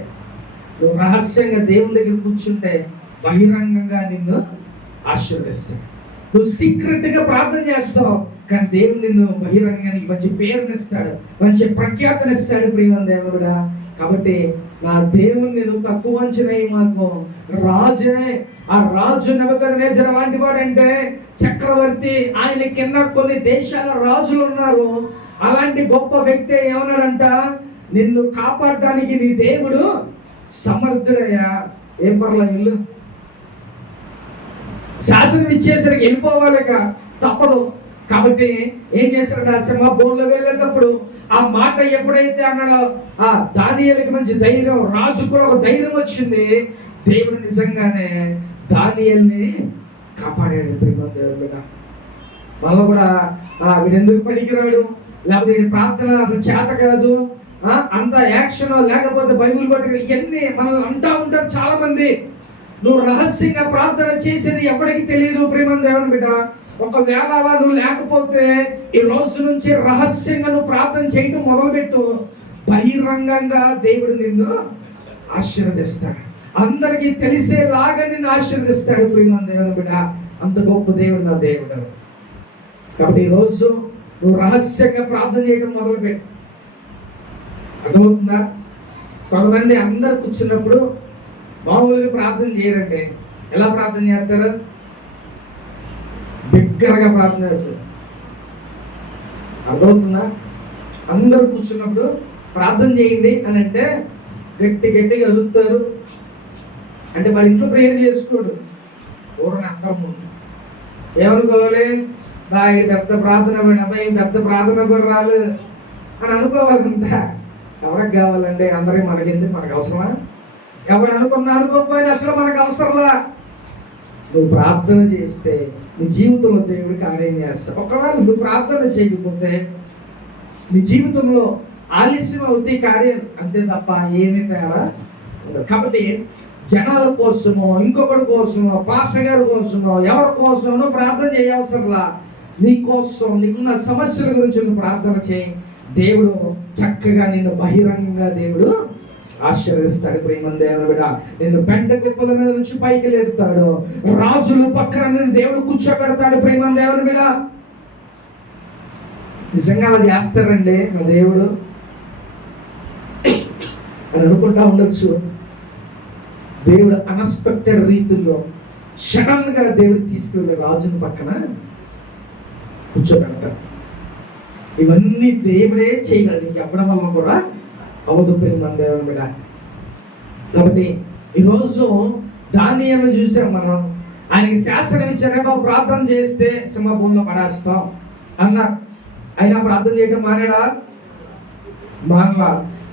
నువ్వు రహస్యంగా దేవుని దగ్గర కూర్చుంటే బహిరంగంగా నిన్ను ఆశీర్వదిస్తాడు. నువ్వు సీక్రెట్ గా ప్రార్థన చేస్తావు, కానీ దేవుడు నిన్ను బహిరంగంగా నీకు మంచి పేరునిస్తాడు, మంచి ప్రఖ్యాతనిస్తాడు. ప్రియమైన దేవుడా, కాబట్టి నా దేవుని నేను తక్కువ అంచనా మాకు రాజే, ఆ రాజు నెబుకద్నెజరు లాంటి వాడంటే చక్రవర్తి, ఆయన కింద కొన్ని దేశాల రాజులు ఉన్నారు. అలాంటి గొప్ప వ్యక్తి ఏమన్నాడంట, నిన్ను కాపాడడానికి నీ దేవుడు సమర్థుడయ్యా. ఏం పర్లా, ఇల్లు శాసనం ఇచ్చేసరికి వెళ్ళిపోవాలిక తప్పదు. కాబట్టి ఏం చేశాడు, ఆ సింహ బోన్లో వెళ్ళేటప్పుడు ఆ మాట ఎప్పుడైతే అన్నాడో, ఆ దానియేలుకి మంచి ధైర్యం, రాజు కూడా ఒక ధైర్యం వచ్చింది. దేవుడు నిజంగానే దానియేలుని కాపాడాడు. ప్రియమైన మళ్ళీ కూడా వీడెందుకు పనికిరాడు, లేకపోతే ప్రార్థన అసలు చేత కాదు, అంత యాక్షన్, లేకపోతే బైబిల్ పట్టుకుని ఇవన్నీ మనల్ని అంటా ఉంటారు చాలా మంది. నువ్వు రహస్యంగా ప్రార్థన చేసేది ఎవరికి తెలియదు. ప్రేమ దేవుని బిడ్డ, ఒకవేళ అలా నువ్వు లేకపోతే ఈ రోజు నుంచి రహస్యంగా నువ్వు ప్రార్థన చేయటం మొదలుపెట్టు, బహిరంగంగా దేవుడు నిన్ను ఆశీర్వదిస్తాడు. అందరికీ తెలిసేలాగా నిన్ను ఆశీర్వదిస్తాడు. ప్రేమ దేవుని బిడ్డ, అంత గొప్ప దేవుడు నా దేవుడు. కాబట్టి ఈరోజు నువ్వు రహస్యంగా ప్రార్థన చేయడం మొదలుపెట్టు. అర్థమవుతుందా? కొంతమంది అందరు కూర్చున్నప్పుడు మామూలుగా ప్రార్థన చేయరండి. ఎలా ప్రార్థన చేస్తారు? బిగ్గరగా ప్రార్థన చేస్తారు. అర్థమవుతుందా? అందరు కూర్చున్నప్పుడు ప్రార్థన చేయండి అని అంటే గట్టిగా అదుగుతారు. అంటే వాడి ఇంట్లో ప్రేయర్ చేసుకోడు, ఊరని అందరం ముందు ఏమనుకోవాలి, ఈ పెద్ద ప్రార్థన అబ్బాయి పెద్ద ప్రార్థన కూడా రాలు అని అనుకోవాలంతా. ఎవరికి కావాలంటే అందరికి మనకింది, మనకు అవసరమా? ఎవడు అనుకోకపోయినా అసలు మనకు అవసరంలా. నువ్వు ప్రార్థన చేస్తే నీ జీవితంలో దేవుడు కార్యం చేస్తాడు. ఒకవేళ నువ్వు ప్రార్థన చేయకపోతే నీ జీవితంలో ఆలస్యం అవుతాయి కార్యం, అంతే తప్ప ఏమీ తేడా ఉండదు. కాబట్టి జనాల కోసమో, ఇంకొకటి కోసమో, పాస్టర్ గారి కోసమో, ఎవరి కోసమో ప్రార్థన చేయవసరంలా. నీ కోసం, నీకున్న సమస్యల గురించి నువ్వు ప్రార్థన చేయి. దేవుడు చక్కగా నిన్ను బహిరంగంగా దేవుడు ఆశీర్వదిస్తాడు. ప్రేమ దేవుని బిడ్డ, నిన్ను పెంట కుప్పల మీద నుంచి పైకి లేపుతాడు. రాజులు పక్కన నిన్ను దేవుడు కూర్చోబెడతాడు. ప్రేమ దేవుని బిడ్డ, నిజంగా అలా చేస్తారండి నా దేవుడు అని అనుకుంటా ఉండొచ్చు. దేవుడు అన్ఎక్స్పెక్టెడ్ రీతుల్లో సడన్ గా దేవుడు తీసుకెళ్ళి రాజుని పక్కన కూర్చోబెడతాడు. ఇవన్నీ దేవుడే చేయగలడు, ఇంకెప్పడం వల్ల కూడా అవదు. ప్రేమ దేవుని బిడ్డ, కాబట్టి ఈరోజు దానియేలును చూసాం మనం. ఆయనకి శాసనం ఇచ్చారేమో ప్రార్థన చేస్తే సింహభూమిలో పడేస్తాం అన్నారు. అయినా ప్రార్థన చేయడం మానేడా? మానలా.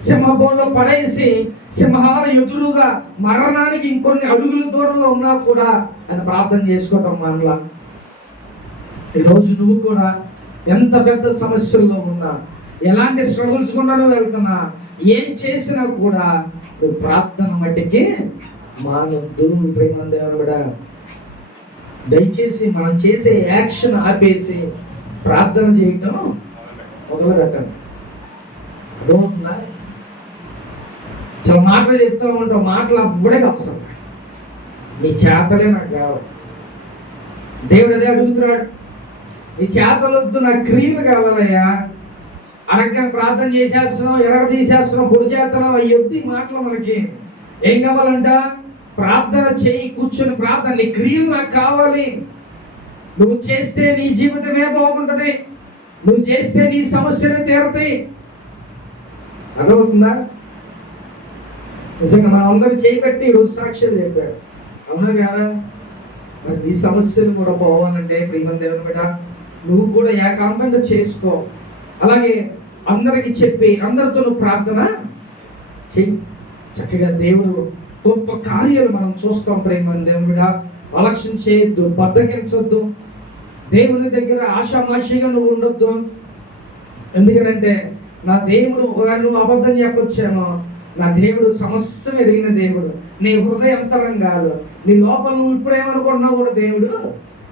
సింహభూమిలో పడేసి సింహాల ఎదురుగా మరణానికి ఇంకొన్ని అడుగుల దూరంలో ఉన్నా కూడా ఆయన ప్రార్థన చేసుకోవటం మానలా. ఈరోజు నువ్వు కూడా ఎంత పెద్ద సమస్యల్లో ఉన్నా, ఎలాంటి స్ట్రగుల్స్ గుండా నువ్వు వెళ్తున్నా, ఏం చేసినా కూడా నువ్వు ప్రార్థన మట్టికి మానొద్దు. ప్రేమ దేవుని బిడ్డ, దయచేసి మనం చేసే యాక్షన్ ఆపేసి ప్రార్థన చేయటం మొదలు పెట్టండి. అర్థమవుతుందా? చాలా మాటలు చెప్తూ ఉంటాం, మాటలు అప్పుడే అవసరం. నీ చేతలే నాకు కావాలి. దేవుడు అదే అడుగుతున్నాడు, నీ చేతలు వద్దు, నా క్రియలు కావాలయ్యా. అనగా ప్రార్థన చేసేస్తున్నాం, ఎరగ తీసేస్తున్నాం, పొడి చేస్తున్నాం, అవి వద్దు ఈ మాటలు. మనకి ఏం కావాలంట? ప్రార్థన చేయి, కూర్చొని ప్రార్థన. నీ క్రియలు నాకు కావాలి. నువ్వు చేస్తే నీ జీవితమే బాగుంటుంది, నువ్వు చేస్తే నీ సమస్యలు తీరుతాయి. అర్థమవుతుందా? నిజంగా మనం అందరూ చేయబట్టి ఈరోజు సాక్ష్యాలు చెప్పారు, అవునా కాదా? మరి నీ సమస్యలు కూడా పోవాలంటే ప్రేమ దేవుని బిడ్డ, నువ్వు కూడా ఏకాంతంగా చేసుకో. అలాగే అందరికి చెప్పి అందరితో నువ్వు ప్రార్థన చెయ్యి. చక్కగా దేవుడు గొప్ప కార్యాలు మనం చూస్తాం. ప్రేమ దేవుని బిడ్డ, అలక్ష్యం చేయొద్దు, బద్దకించొద్దు. దేవుని దగ్గర ఆషామాషిగా నువ్వు ఉండొద్దు. ఎందుకంటే నా దేవుడు, నువ్వు అబద్ధం చెప్పొచ్చేమో, నా దేవుడు సమస్య ఎరిగిన దేవుడు. నీ హృదయ అంతరంగాలు, నీ లోపల నువ్వు ఇప్పుడేమనుకుంటున్నావు కూడా దేవుడు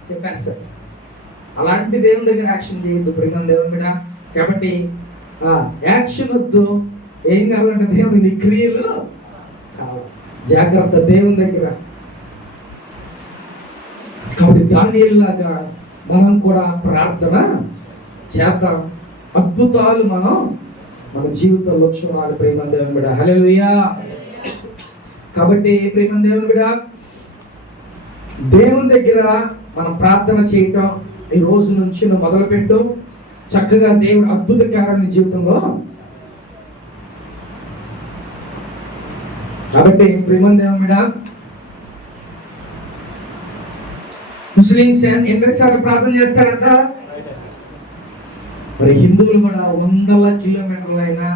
చెప్పేస్తాడు. అలాంటి దేవుని దగ్గర యాక్షన్ చేయొద్దు ప్రేమ దేవుని బిడ్డ. కాబట్టి యాక్షన్ వద్దు. ఏం కావాలంటే దేవుని నీ క్రియలు కావాలి. జాగ్రత్త దేవుని దగ్గర. కాబట్టి దానియేలులాగా మనం కూడా ప్రార్థన చేద్దాం. అద్భుతాలు మనం మన జీవితంలో చూడాలి ప్రేమ దేవుని బిడ్డ. హల్లెలూయా. కాబట్టి ప్రేమ దేవుని బిడ్డ, దేవుని దగ్గర మనం ప్రార్థన చేయటం ఈ రోజు నుంచి నువ్వు మొదలుపెట్టు. చక్కగా దేవుడు అద్భుత కార్యాన్ని జీవితంలో. కాబట్టి ప్రేమ దేవుని బిడ్డ, ముస్లిమ్స్ ఎన్నిసార్లు ప్రార్థన చేస్తారంట? మరి హిందువులు కూడా వందల కిలోమీటర్లైనా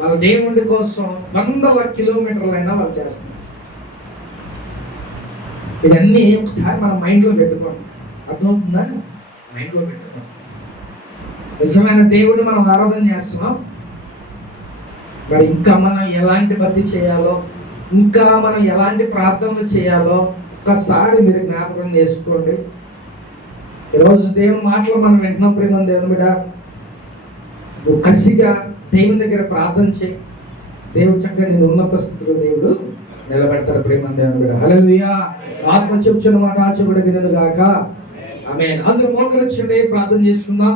వాళ్ళ దేవుడి కోసం వందల కిలోమీటర్లైనా వాళ్ళు చేస్తున్నారు. ఇవన్నీ ఒకసారి మన మైండ్లో పెట్టుకోండి. అర్థమవుతుందా? మైండ్లో పెట్టుకోండి. నిజమైన దేవుడు మనం ఆరాధన చేస్తున్నాం. మరి ఇంకా మనం ఎలాంటి భక్తి చేయాలో, ఇంకా మనం ఎలాంటి ప్రార్థనలు చేయాలో ఒక్కసారి మీరు జ్ఞాపకం చేసుకోండి. ఈరోజు దేవుని మాటలు మనం వింటున్నాం ప్రేమ దేవుని బిడ్డ. నువ్వు కసిగా దేవుని దగ్గర ప్రార్థన చేయి. దేవుడు చక్కగా నేను ఉన్నత స్థితిలో దేవుడు నిలబెడతాడు ప్రేమ దేవుని బిడ్డ. హల్లెలూయా. ఆత్మ చెప్పుచున్న మాట ఆచబడి వినను గాక. ఆమేన్. అందరూ మోకరించండి, ప్రార్థన చేసుకుందాం.